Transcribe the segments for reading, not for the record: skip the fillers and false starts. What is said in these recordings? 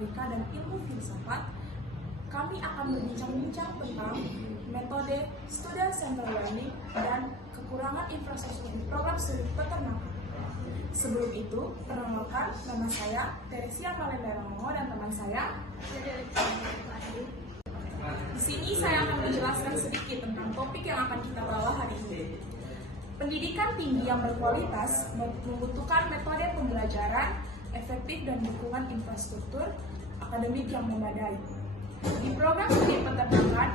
retorika dan ilmu filsafat, kami akan berbincang-bincang tentang metode student-centered learning dan kekurangan infrastruktur program studi peternakan. Sebelum itu, perkenalkan, nama saya Teresia Malendaromo dan teman saya. Di sini saya akan menjelaskan sedikit tentang topik yang akan kita bawa hari ini. Pendidikan tinggi yang berkualitas membutuhkan metode pembelajaran efektif dan dukungan infrastruktur akademik yang memadai. Di program studi peternakan,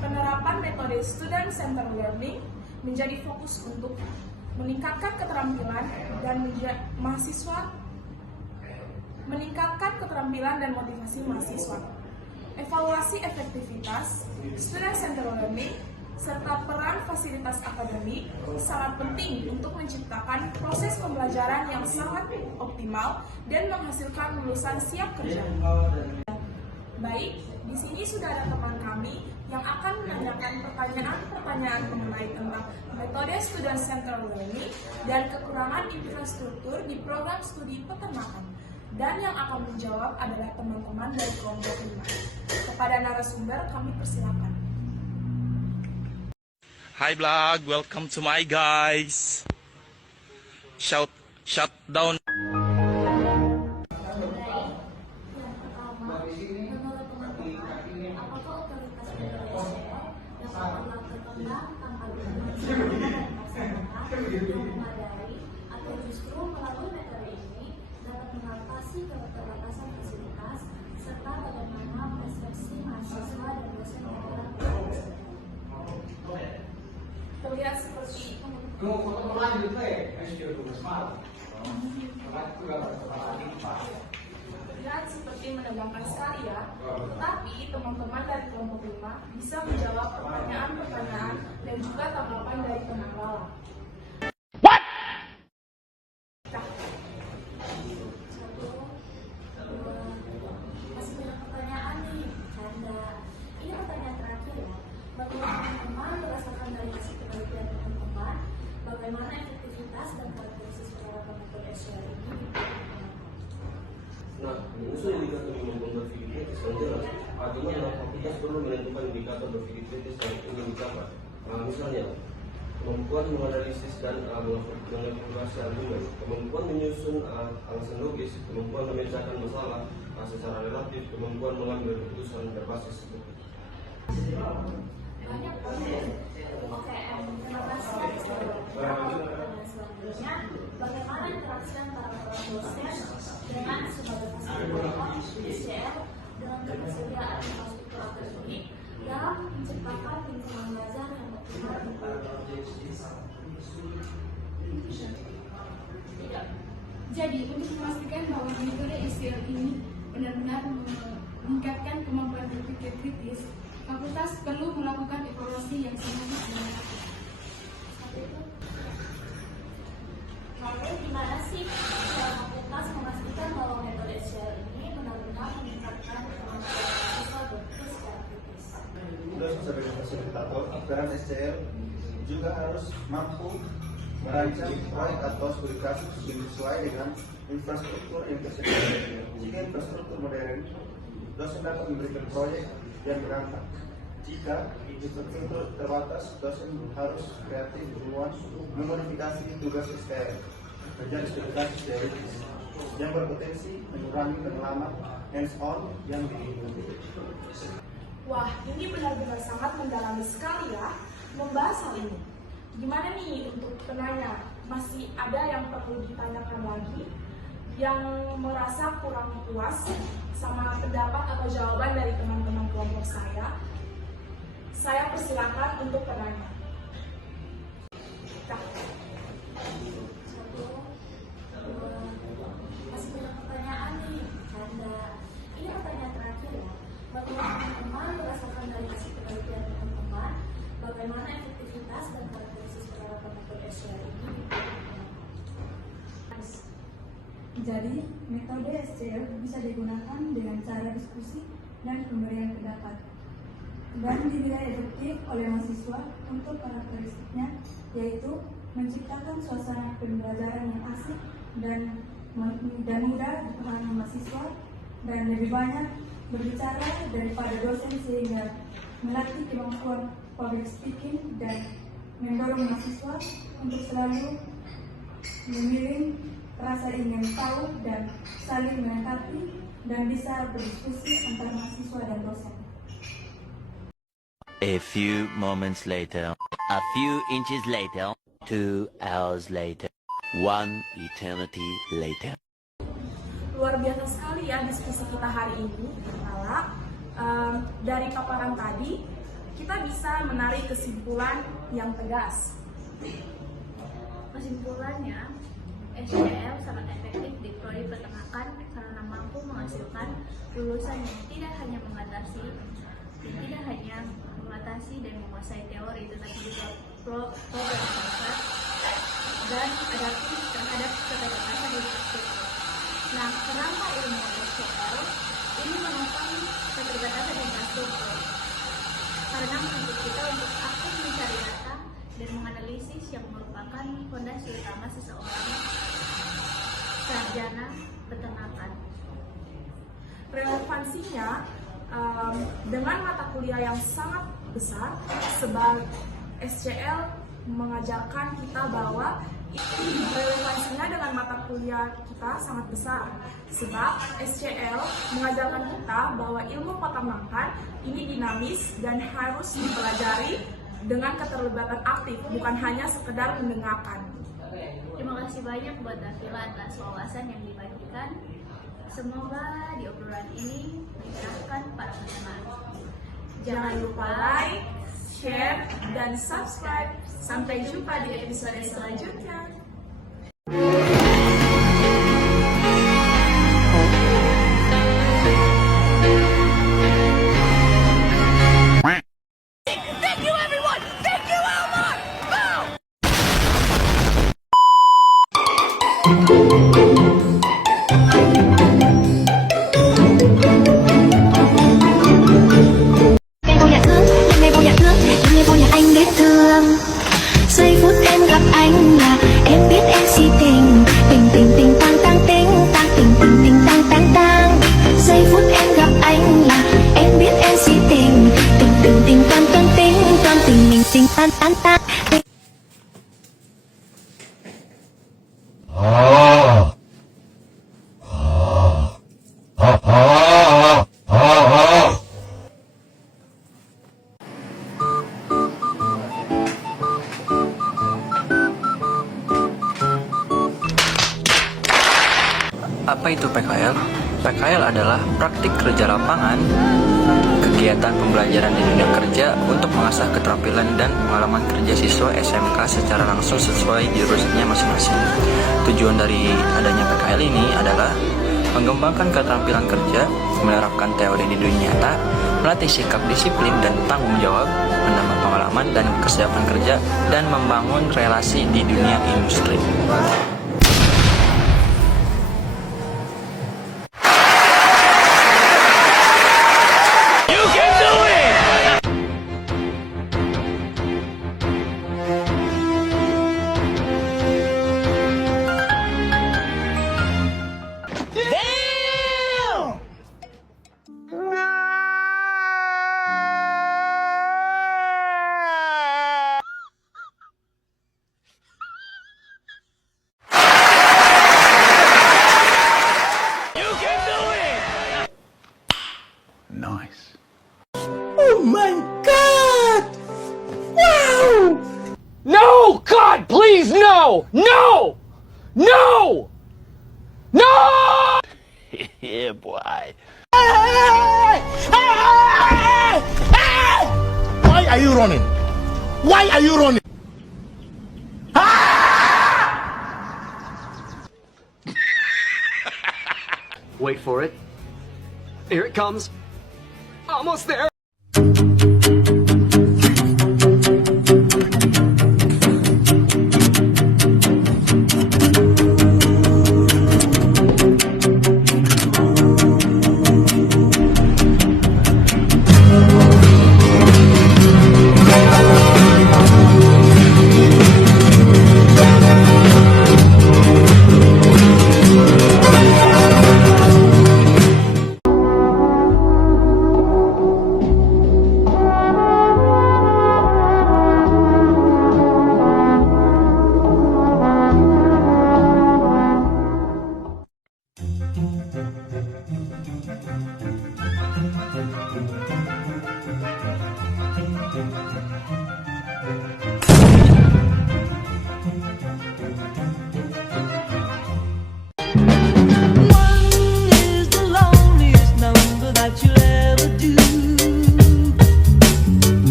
penerapan metode student-centered learning menjadi fokus untuk meningkatkan keterampilan dan motivasi mahasiswa. Evaluasi efektivitas student-centered learning serta peran fasilitas akademik sangat penting untuk menciptakan proses pembelajaran yang sangat optimal dan menghasilkan lulusan siap kerja. Baik, di sini sudah ada teman kami yang akan menanyakan pertanyaan-pertanyaan mengenai tentang metode student-centered learning dan kekurangan infrastruktur di program studi peternakan. Dan yang akan menjawab adalah teman-teman dari kelompok 5. Kepada narasumber, kami persilakan. Hi vlog, welcome to my guys. Shut down. Atau justru melalui metode ini dapat mengatasi keterbatasan fasilitas serta bagaimana persepsi mahasiswa dan dosen Terlihat seperti menegangkan sekali ya, tetapi teman-teman dari kelompok 5 bisa menjawab pertanyaan-pertanyaan dan juga tanggapan dari teman lawan. Masih banyak pertanyaan nih, Canda. Ini pertanyaan terakhir ya. Bagaimana teman-teman berdasarkan dari hasil penelitian teman-teman, bagaimana efektivitas dan karakteristik penerapan metode SCR ini? Nah, menyusun indikator kemampuan berpikir kritis yang jelas, bagaimana fakultas perlu menentukan indikator berpikir kritis yang ingin dicapai. Misalnya, kemampuan menganalisis dan mengevaluasi argumen, kemampuan menyusun alasan logis, kemampuan memecahkan masalah secara relatif, kemampuan mengambil keputusan berbasis bukti. Banyak Oke, terima kasih. Selanjutnya, bagaimana interaksi antara para dosen dengan sebagai fasilitator SCR dengan ketersediaan infrastruktur akademik dalam menciptakan lingkungan belajar yang optimal. Tidak. Jadi, untuk memastikan bahwa metode SCR ini benar-benar meningkatkan kemampuan berpikir kritis, fakultas perlu melakukan evaluasi yang sangat Lalu, gimana sih cara fakultas memastikan bahwa metode SCR ini benar-benar meningkatkan kemampuan mahasiswa berpikir secara kritis? Dosen sebagai fasilitator peran SCR juga harus mampu merancang proyek atau studi kasus yang sesuai dengan infrastruktur yang tersedia. Jika infrastruktur modern, dosen dapat memberikan proyek yang berantak. Jika infrastruktur terbatas, dosen harus kreatif ilmuwan memodifikasi tugas SCR menjadi studi kasus teoritis yang berpotensi mengurangi pengalaman hands-on yang diikuti. Wah, ini benar-benar sangat mendalami sekali ya membahas hal ini. Gimana nih untuk penanya? Masih ada yang perlu ditanyakan lagi? Yang merasa kurang puas sama pendapat atau jawaban dari teman-teman kelompok saya persilakan untuk penanya. Masih banyak pertanyaan nih, Canda. Ini pertanyaan terakhir ya. Bagaimana teman-teman berdasarkan dari hasil penelitian teman-teman, bagaimana efektivitas dan karakteristik penerapan metode SCR ini? Jadi, metode SCR bisa digunakan dengan cara diskusi dan pemberian pendapat dan dinilai efektif oleh mahasiswa untuk karakteristiknya, yaitu menciptakan suasana pembelajaran yang asik dan mudah dipahami mahasiswa, dan lebih banyak berbicara daripada dosen sehingga melatih kemampuan public speaking dan mendorong mahasiswa untuk selalu memilih rasa ingin tahu dan saling melengkapi dan bisa berdiskusi antar mahasiswa dan dosen. A few moments later, a few inches later, 2 hours later, 1 eternity later. Luar biasa sekali ya diskusi kita hari ini. Karena dari paparan tadi kita bisa menarik kesimpulan yang tegas. Kesimpulannya, SCL sangat efektif di prodi peternakan karena mampu menghasilkan lulusan yang tidak hanya mengatasi dan menguasai teori, tetapi juga problem dasar dan adaptif terhadap keterbatasan di infrastruktur. Nah, kenapa ilmu SCL ini menopang keterbatasan infrastruktur? Karena menuntut kita untuk aktif mencari data dan menganalisis yang merupakan fondasi utama seseorang sarjana peternakan. Relevansinya dengan mata kuliah yang sangat besar, sebab SCL mengajarkan kita bahwa relevansinya dengan mata kuliah kita sangat besar, sebab SCL mengajarkan kita bahwa ilmu peternakan ini dinamis dan harus dipelajari dengan keterlibatan aktif, bukan hanya sekedar mendengarkan. Terima kasih banyak buat Nafila atas wawasan yang dibagikan. Semoga di obrolan ini mencerahkan para pendengar. Jangan lupa like, share, dan subscribe. Sampai jumpa di episode selanjutnya. Ngày vô nhà anh biết thương. Giây phút em gặp anh là em biết em si tình. Tình tình tình tang tang tình tang tình tình tình tang tang tang. Giây phút em gặp anh là em biết em si tình. Tình tình tình toan toan tình mình tình tan tan tan. Apa itu PKL? PKL adalah praktik kerja lapangan, kegiatan pembelajaran di dunia kerja untuk mengasah keterampilan dan pengalaman kerja siswa SMK secara langsung sesuai jurusannya masing-masing. Tujuan dari adanya PKL ini adalah mengembangkan keterampilan kerja, menerapkan teori di dunia nyata, melatih sikap disiplin dan tanggung jawab, menambah pengalaman dan kesiapan kerja, dan membangun relasi di dunia industri. Nice. Oh my God! Wow! No! God, please, no! No! No! No! Yeah, boy. Why are you running? Why are you running? Wait for it. Here it comes. Almost there. is the loneliest number that you'll ever do.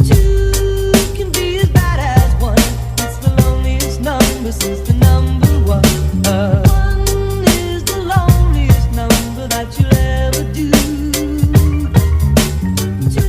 Two can be as bad as one. It's the loneliest number since the number one. One is the loneliest number that you'll ever do. Two.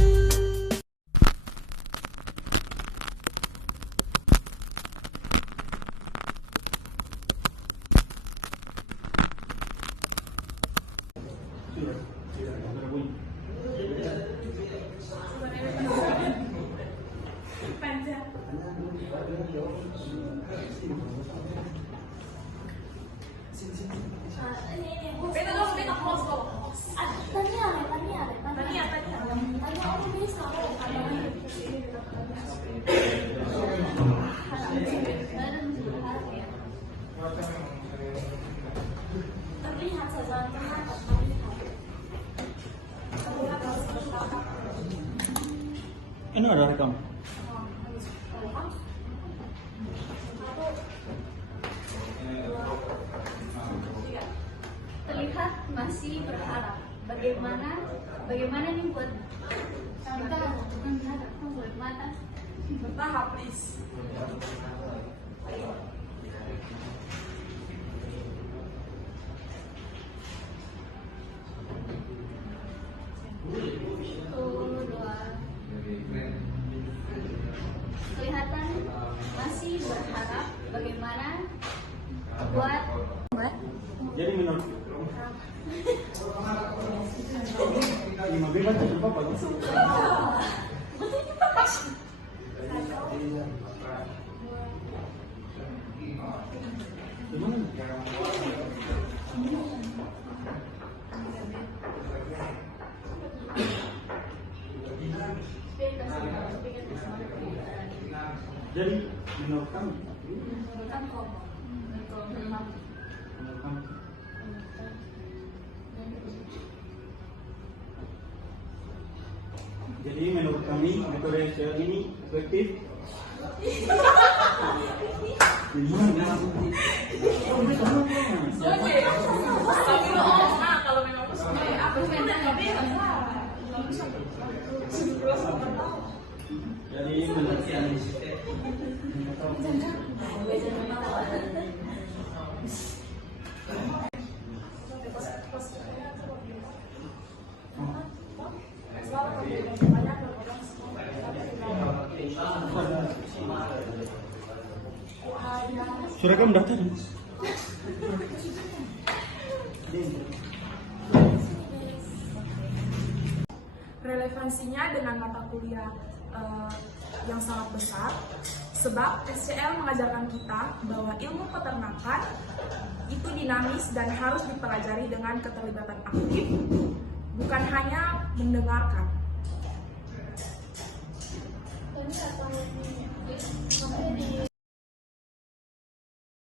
Beta dong, beta close dong. Tanya orang bisa. Terlihat saja teman Ini ada rekam. Terlihat masih berharap. Bagaimana nih buat kita bukan berharap, buat mata. Bertahap, please. Kelihatan masih berharap. Bagaimana buat Jadi menurut lima bebas itu apa? Gimana? Jadi menurut kamu? Menurut kamu? Jadi menurut kami metode SCL ini efektif. Tapi kalau memang aku Jadi menurut kami sudah kamu daftar? Relevansinya dengan mata kuliah yang sangat besar, sebab SCL mengajarkan kita bahwa ilmu peternakan itu dinamis dan harus dipelajari dengan keterlibatan aktif, bukan hanya mendengarkan.